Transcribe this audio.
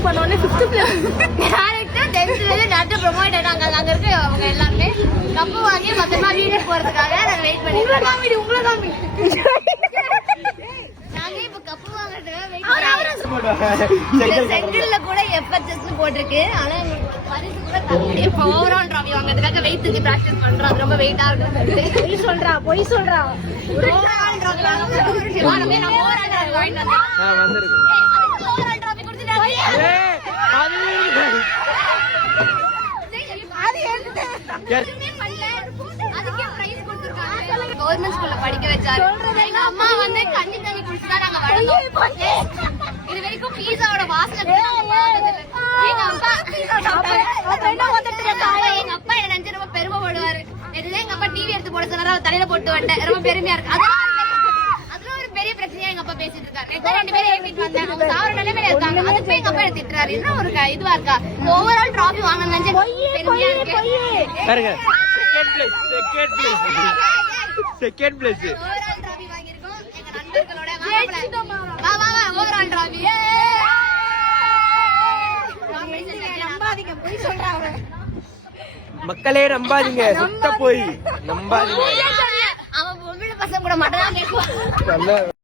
Join பண்ண உடனே 5th place டைரக்டா 10th ல நட்ட ப்ரோமோட் ஆனாங்க. அங்க இருக்க அவங்க எல்லாரும் கப்பு வாங்கி மொத்தமா வீட்டுக்கு போறதுக்காக நான் வெயிட் பண்ணிட்டு இருக்கேன். உங்களை காமி நாங்க இப்ப கப்பு வாங்குறதுக்காக வெயிட் பண்ணிட்டு செகண்ட்ல கூட FHS னு போட்டுருக்கு. ஆனா பரிசு கூட தரல. இப்ப ஓவரால் டிராஃபி வாங்குறதுக்காக வெயிட் தூக்கி பிராக்டீஸ் பண்றோம். அது ரொம்ப வெயிட்டா இருக்கு. பொய் சொல்றா ஓவரால் டிராஃபி வாங்குறதுக்கு வாங்க. நான் ஓவரால் டிராஃபி வாங்கிட்டு வந்தேன். வந்திருக்கு. ஓவரால் டிராஃபி கொடுத்துட்டாங்க. கவர்மெண்ட் ஸ்கூல்ல படிக்க வச்சாரு. எங்க அம்மா வந்து கஞ்சி தண்ணி குடிச்சுட்டா நாங்க வளர்ந்தோம். இது வரைக்கும் பீஸாவோட வாசனை எங்க அப்பா எங்க அப்பா என்ன நினைச்சு ரொம்ப பெருமைப்படுவாரு. எங்க அப்பா டிவி எடுத்து போட சொன்னாரு. தலையில போட்டு வந்துட்டேன். ரொம்ப பெருமையா இருக்கு. அதுல ஒரு பெரிய பிரச்சனையா எங்க அப்பா பேசிட்டு இருக்காரு. 2 பேரும் ஏறிட்டு வந்தாங்க. அவங்க சாவர நிலைமையில இருக்காங்க. அதுக்கு எங்க அப்பா திட்டுறாரு. என்ன ஒரு இதுவா இருக்கா? ஓவரால் டிராஃபி வாங்கணும்னு நினைச்சு பெருமையா இருக்கு. செகண்ட் பிளேஸ் ஓவரால் டிராஃபி வாங்கிருக்கோம். எங்க நண்பர்களோட வா வா வா ஓவரால் டிராஃபி. நம்பாதீங்க, போய் சொல்றாங்க. மக்களே நம்பாதீங்க, சுத்த போய் நம்பாதீங்க. அவன் பொம்பளை பசங்க கூட மட்டும் தான் கேட்குவான்.